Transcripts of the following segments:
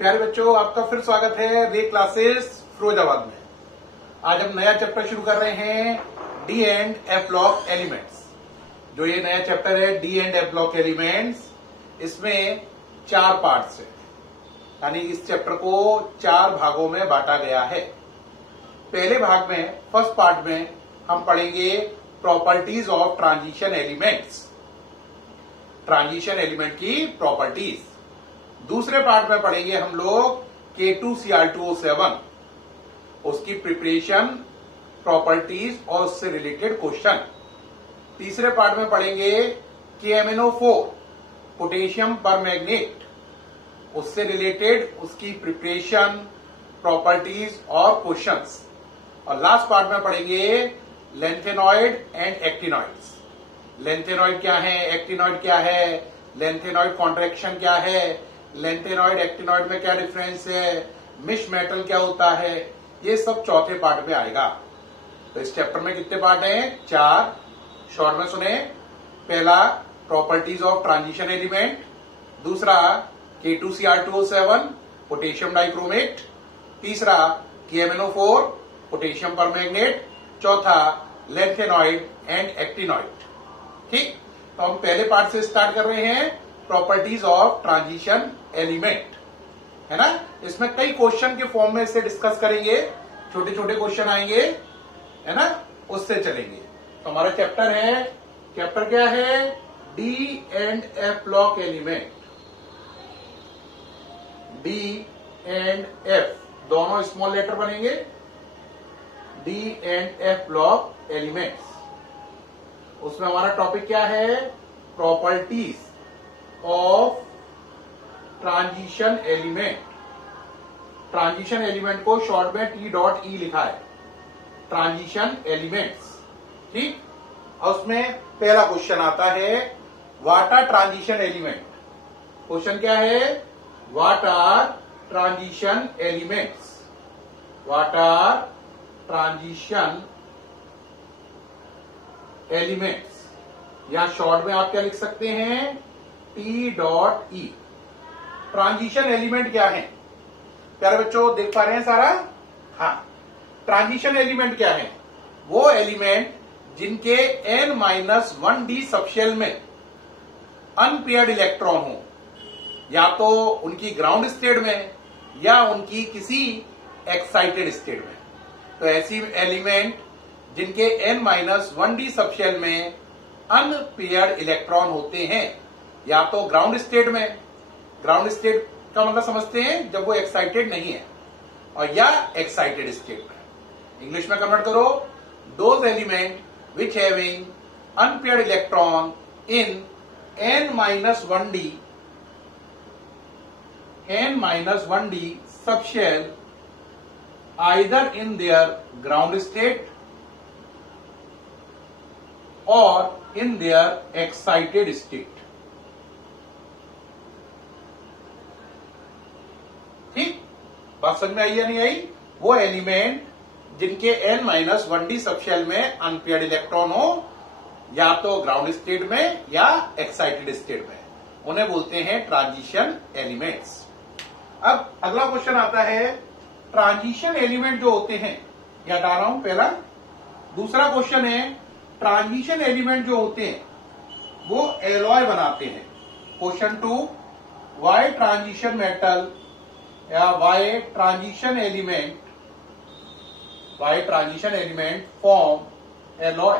प्यारे बच्चों, आपका फिर स्वागत है रे क्लासेस फिरोजाबाद में। आज हम नया चैप्टर शुरू कर रहे हैं D and F block elements. जो ये नया चैप्टर है D and F block elements, इसमें 4 पार्ट्स है, यानी इस चैप्टर को 4 भागों में बांटा गया है। पहले भाग में, फर्स्ट पार्ट में हम पढ़ेंगे properties of transition elements, transition element की प्रॉपर्टीज। दूसरे पार्ट में पढ़ेंगे हम लोग K2Cr2O7, उसकी प्रिपरेशन, प्रॉपर्टीज और उससे रिलेटेड क्वेश्चन। तीसरे पार्ट में पढ़ेंगे KMnO4, पोटेशियम परमैंगनेट, उससे रिलेटेड उसकी प्रिपरेशन, प्रॉपर्टीज और क्वेश्चंस। और लास्ट पार्ट में पढ़ेंगे लेंथेनॉइड एंड एक्टिनॉइड्स। लेंथेनॉइड क्या है, एक्टिनॉइड क्या है, लेंथेनॉइड कॉन्ट्रैक्शन क्या है, लेंथेनॉइड एक्टिनॉइड में क्या डिफरेंस है, मिश मेटल क्या होता है, ये सब चौथे पार्ट में आएगा। तो इस चैप्टर में कितने पार्ट हैं? 4। शॉर्ट में सुने। पहला प्रॉपर्टीज ऑफ ट्रांजिशन एलिमेंट, दूसरा K2Cr2O7, पोटेशियम डाइक्रोमेट, तीसरा KMnO4, पोटेशियम परमैंगनेट, चौथा लेंथेनॉइड एंड एक्टिनॉइड। ठीक, तो हम पहले पार्ट से स्टार्ट कर रहे हैं, प्रॉपर्टीज ऑफ ट्रांजिशन एलिमेंट, है ना। इसमें कई क्वेश्चन के फॉर्म में इसे डिस्कस करेंगे, छोटे छोटे क्वेश्चन आएंगे, है ना, उससे चलेंगे। तो हमारा चैप्टर है, चैप्टर क्या है? D and F block element. D and F दोनों स्मॉल लेटर बनेंगे, D and F block elements. उसमें हमारा टॉपिक क्या है? Properties of transition element. Transition element को शॉर्ट में T.E लिखा है, ट्रांजिशन एलिमेंट्स। ठीक, और उसमें पहला क्वेश्चन आता है, what are transition element. Question क्या है? What are transition elements, what are transition elements, या शॉर्ट में आप क्या लिख सकते हैं? T.E। ट्रांजिशन एलिमेंट क्या है? प्यारे बच्चों, देख पा रहे हैं सारा? हाँ, ट्रांजिशन एलिमेंट क्या है? वो एलिमेंट जिनके n-1d सबशेल में अनपेयर्ड इलेक्ट्रॉन हो, या तो उनकी ग्राउंड स्टेट में या उनकी किसी एक्साइटेड स्टेट में। तो ऐसी एलिमेंट जिनके n-1d सबशेल में अनपेयर्ड इलेक्ट्रॉन होते हैं, या तो ग्राउंड स्टेट में, ग्राउंड स्टेट का मतलब समझते हैं जब वो एक्साइटेड नहीं है, और या एक्साइटेड स्टेट में। इंग्लिश में कन्वर्ट करो, those element which having unpaired electron in n-1d subshell either in their ground state or in their excited state। ठीक, बात समझ में आई या नहीं आई? वो एलिमेंट जिनके n-1d सबशेल में अनपेयर्ड इलेक्ट्रॉन हो, या तो ग्राउंड स्टेट में या एक्साइटेड स्टेट में, उन्हें बोलते हैं ट्रांजिशन एलिमेंट्स। अब अगला क्वेश्चन आता है, ट्रांजिशन एलिमेंट जो होते हैं, क्या हटा रहा हूं पहला। दूसरा क्वेश्चन है, ट्रांजिशन एलिमेंट जो होते हैं वो एलॉय बनाते हैं। क्वेश्चन 2, वाई ट्रांजिशन मेटल या why transition element form alloy.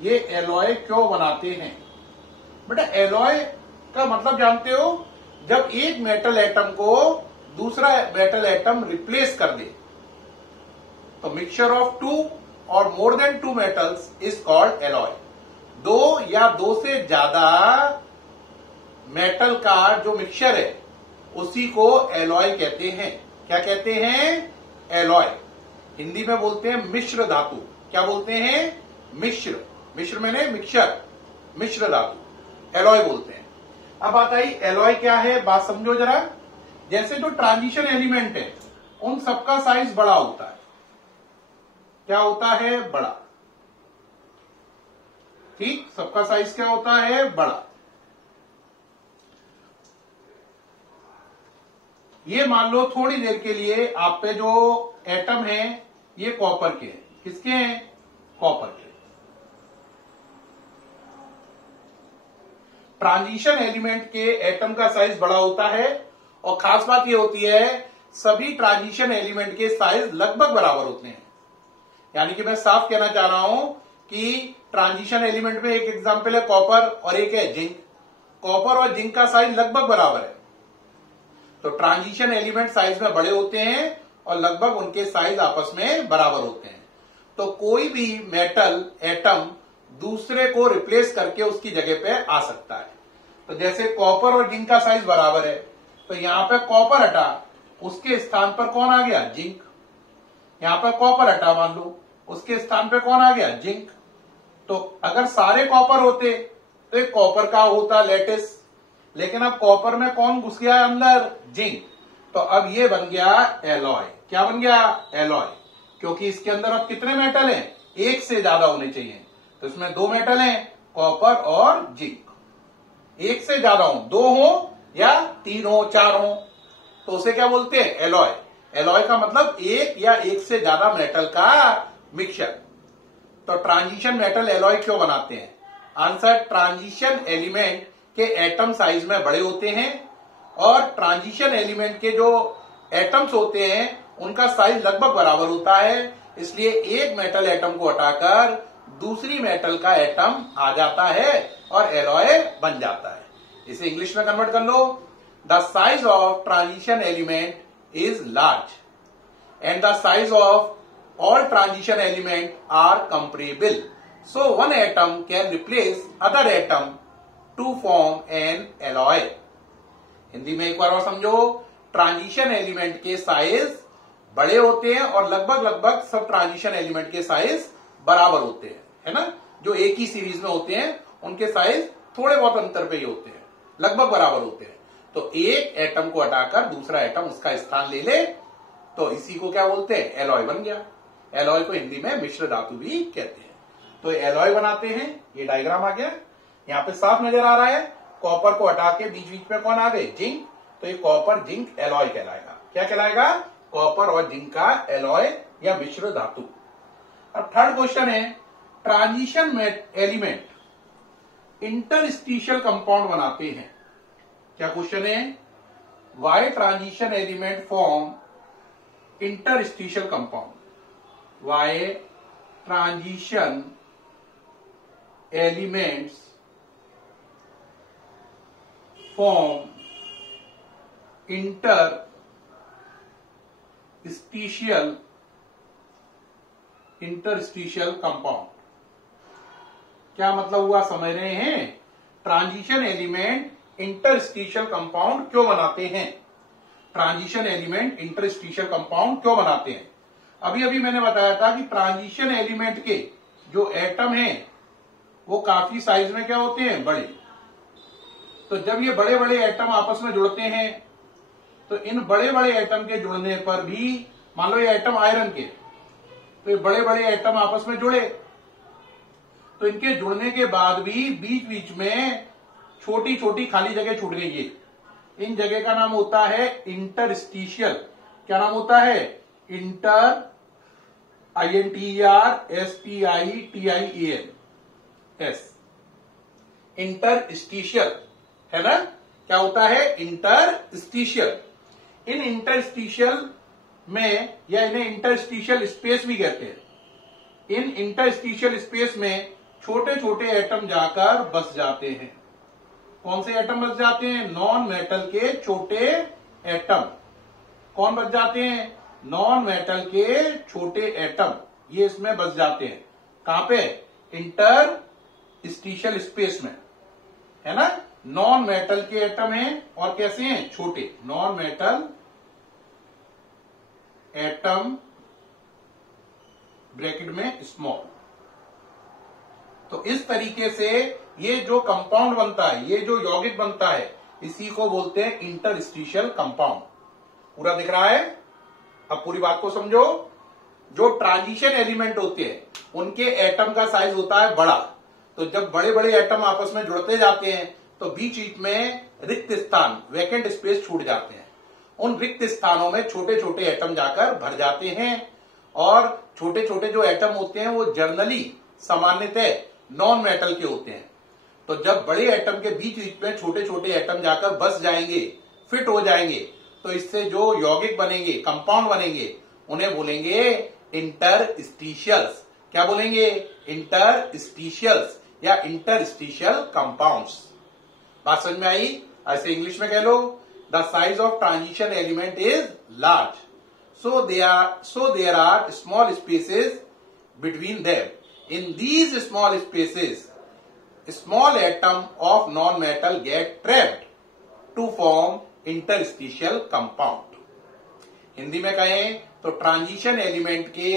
ये एलॉय क्यों बनाते हैं? बेटा, एलॉय का मतलब जानते हो? जब एक मेटल एटम को दूसरा मेटल एटम रिप्लेस कर दे, तो मिक्सचर ऑफ 2 और more than 2 metals is called alloy. 2 या 2 से ज्यादा मेटल का जो मिक्सचर है, उसी को एलॉय कहते हैं। क्या कहते हैं? एलॉय। हिंदी में बोलते हैं मिश्र धातु। क्या बोलते हैं? मिश्र। मिश्र मैंने मिक्सचर, मिश्र धातु, एलॉय बोलते हैं। अब बात आई, एलॉय क्या है, बात समझो जरा। जैसे जो ट्रांजिशन एलिमेंट है, उन सबका साइज बड़ा होता है। क्या होता है? बड़ा। ठीक, सबका साइज क्या होता है? बड़ा। ये मान लो थोड़ी देर के लिए आप पे जो एटम है ये कॉपर के हैं। किसके हैं? कॉपर के। ट्रांजिशन एलिमेंट के एटम का साइज बड़ा होता है और खास बात ये होती है सभी ट्रांजिशन एलिमेंट के साइज लगभग बराबर होते हैं। यानी कि मैं साफ कहना चाह रहा हूं कि ट्रांजिशन एलिमेंट में एक एग्जांपल है कॉपर और एक है जिंक। कॉपर और जिंक का साइज लगभग बराबर है। तो ट्रांजिशन एलिमेंट साइज में बड़े होते हैं और लगभग उनके साइज आपस में बराबर होते हैं। तो कोई भी मेटल एटम दूसरे को रिप्लेस करके उसकी जगह पे आ सकता है। तो जैसे कॉपर और जिंक का साइज बराबर है तो यहां पे कॉपर हटा, उसके स्थान पर कौन आ गया? जिंक। यहां पर कॉपर हटा मान लो, उसके स्थान पे कौन आ गया? जिंक। तो अगर सारे कॉपर होते तो एक कॉपर का होता लेटिस, लेकिन अब कॉपर में कौन घुस गया अंदर? जिंक। तो अब ये बन गया एलॉय। क्या बन गया? एलॉय। क्योंकि इसके अंदर अब कितने मेटल हैं? एक से ज्यादा होने चाहिए। तो इसमें दो मेटल हैं, कॉपर और जिंक। एक से ज्यादा हो, दो हो या तीन हो, चार हो, तो उसे क्या बोलते हैं? एलॉय। एलॉय का मतलब एक या एक से ज्यादा मेटल का मिक्सचर। तो ट्रांजिशन मेटल एलॉय क्यों बनाते हैं? आंसर, ट्रांजिशन एलिमेंट के एटम साइज में बड़े होते हैं और ट्रांजिशन एलिमेंट के जो एटम्स होते हैं उनका साइज लगभग बराबर होता है। इसलिए एक मेटल एटम को हटाकर दूसरी मेटल का एटम आ जाता है और एलॉय बन जाता है। इसे इंग्लिश में कन्वर्ट कर लो। The size of transition element is large and the size of all transition element are comparable, so one atom can replace other atom to form an alloy. Hindi में एक बार और समझो। ट्रांजिशन एलिमेंट के size बड़े होते हैं और लगभग सब ट्रांजिशन एलिमेंट के साइज बराबर होते हैं, है ना। जो एक ही सीरीज में होते हैं उनके साइज थोड़े बहुत अंतर पे ही होते हैं, लगभग बराबर होते हैं। तो एक एटम को हटाकर दूसरा एटम उसका स्थान ले ले तो इसी को क्या बोलते हैं? एलॉय बन गया। एलॉय को हिंदी में मिश्र धातु भी कहते हैं। तो एलॉय बनाते हैं। ये डायग्राम आ गया, यहाँ पे साफ नजर आ रहा है। कॉपर को हटा के बीच बीच में कौन आ गए? जिंक। तो ये कॉपर जिंक एलॉय कहलाएगा। क्या कहलाएगा? कॉपर और जिंक का एलॉय या मिश्र धातु। अब थर्ड क्वेश्चन है, ट्रांजिशन एलिमेंट इंटरस्टिशियल कंपाउंड बनाते हैं। क्या क्वेश्चन है? Why transition element form interstitial compound. Why transition elements form interstitial compound. क्या मतलब हुआ? समझ रहे हैं? ट्रांजिशन एलिमेंट इंटरस्टिशियल कंपाउंड क्यों बनाते हैं? ट्रांजिशन एलिमेंट इंटरस्टिशियल कंपाउंड क्यों बनाते हैं? अभी मैंने बताया था कि ट्रांजिशन एलिमेंट के जो एटम हैं वो काफी साइज में क्या होते हैं? बड़े। तो जब ये बड़े बड़े एटम आपस में जुड़ते हैं तो इन बड़े बड़े एटम के जुड़ने पर भी, मान लो ये एटम आयरन के, तो ये बड़े बड़े एटम आपस में जुड़े तो इनके जुड़ने के बाद भी बीच बीच में छोटी छोटी खाली जगह छूट गई है। इन जगह का नाम होता है इंटरस्टिशियल। क्या नाम होता है? INTERSTITIAL इंटरस्टिशियल, है ना। क्या होता है? इंटरस्टिशियल। इन इंटरस्टिशियल में, या इन्हें इंटरस्टिशियल स्पेस भी कहते हैं, इन इंटरस्टिशियल स्पेस में छोटे छोटे एटम जाकर बस जाते हैं। कौन से एटम बच जाते हैं? नॉन मेटल के छोटे एटम। कौन बच जाते हैं? नॉन मेटल के छोटे एटम। ये इसमें बच जाते हैं। कहां पे? इंटरस्टिशियल स्पेस में, है ना। नॉन मेटल के एटम हैं और कैसे हैं? छोटे। नॉन मेटल एटम ब्रैकेट में स्मॉल। तो इस तरीके से ये जो कंपाउंड बनता है, ये जो यौगिक बनता है, इसी को बोलते हैं इंटरस्टिशियल कंपाउंड। पूरा दिख रहा है? अब पूरी बात को समझो। जो ट्रांजिशन एलिमेंट होते हैं उनके एटम का साइज होता है बड़ा। तो जब बड़े बड़े एटम आपस में जुड़ते जाते हैं तो बीच बीच में रिक्त स्थान, वैकेंट स्पेस छूट जाते हैं। उन रिक्त स्थानों में छोटे छोटे एटम जाकर भर जाते हैं और छोटे छोटे जो एटम होते हैं वो जनरली सामान्यतः नॉन मेटल के होते हैं। तो जब बड़े एटम के बीच बीच में छोटे छोटे एटम जाकर बस जाएंगे, फिट हो जाएंगे, तो इससे जो यौगिक बनेंगे, कंपाउंड बनेंगे, उन्हें बोलेंगे इंटरस्टिशियल्स। क्या बोलेंगे? इंटरस्टिशियल्स या इंटरस्टिशियल कंपाउंड्स। बात समझ में आई? ऐसे इंग्लिश में कह लो, the size of transition element is large, so there are small spaces between them. In these small spaces, small atom of non-metal get trapped to form interstitial compound. Hindi में कहें तो ट्रांजिशन एलिमेंट के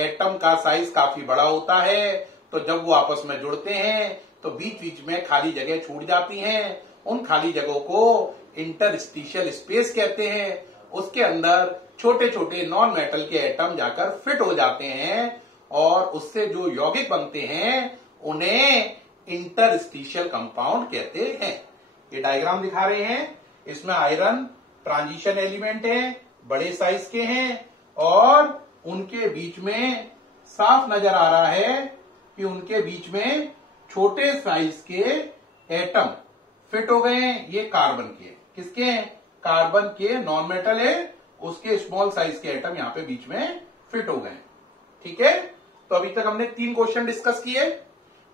atom का size काफी बड़ा होता है, तो जब वो आपस में जुड़ते हैं तो बीच बीच में खाली जगह छूट जाती हैं। उन खाली जगहों को इंटरस्टिशियल स्पेस कहते हैं। उसके अंदर छोटे छोटे नॉन मेटल के एटम जाकर फिट हो जाते हैं और उससे जो यौगिक बनते हैं उन्हें इंटरस्टिशियल कंपाउंड कहते हैं। ये डायग्राम दिखा रहे हैं, इसमें आयरन ट्रांजिशन एलिमेंट है, बड़े साइज के हैं और उनके बीच में साफ नजर आ रहा है कि उनके बीच में छोटे साइज के एटम फिट हो गए हैं। ये कार्बन के, किसके? कार्बन के, नॉन मेटल है, उसके स्मॉल साइज के एटम यहां पे बीच में फिट हो गए। ठीक है, तो अभी तक हमने 3 क्वेश्चन डिस्कस किए।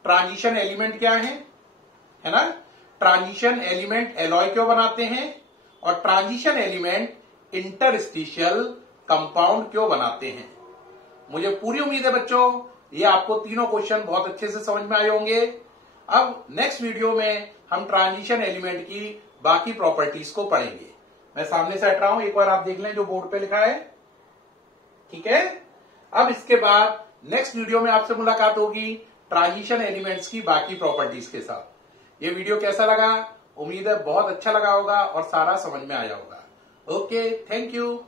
ट्रांजिशन एलिमेंट क्या है ना? ट्रांजिशन एलिमेंट एलॉय क्यों बनाते हैं और ट्रांजिशन एलिमेंट इंटरस्टिशियल कंपाउंड क्यों बनाते हैं। मुझे पूरी उम्मीद है बच्चों ये आपको तीनों क्वेश्चन बहुत अच्छे से समझ में आए होंगे। अब नेक्स्ट वीडियो में हम ट्रांजिशन एलिमेंट की बाकी प्रॉपर्टीज को पढ़ेंगे। मैं सामने से हट रहा हूं, एक बार आप देख लें जो बोर्ड पे लिखा है। ठीक है, अब इसके बाद नेक्स्ट वीडियो में आपसे मुलाकात होगी ट्रांजिशन एलिमेंट्स की बाकी प्रॉपर्टीज के साथ। ये वीडियो कैसा लगा? उम्मीद है बहुत अच्छा लगा होगा और सारा समझ में आया होगा। Okay, thank you.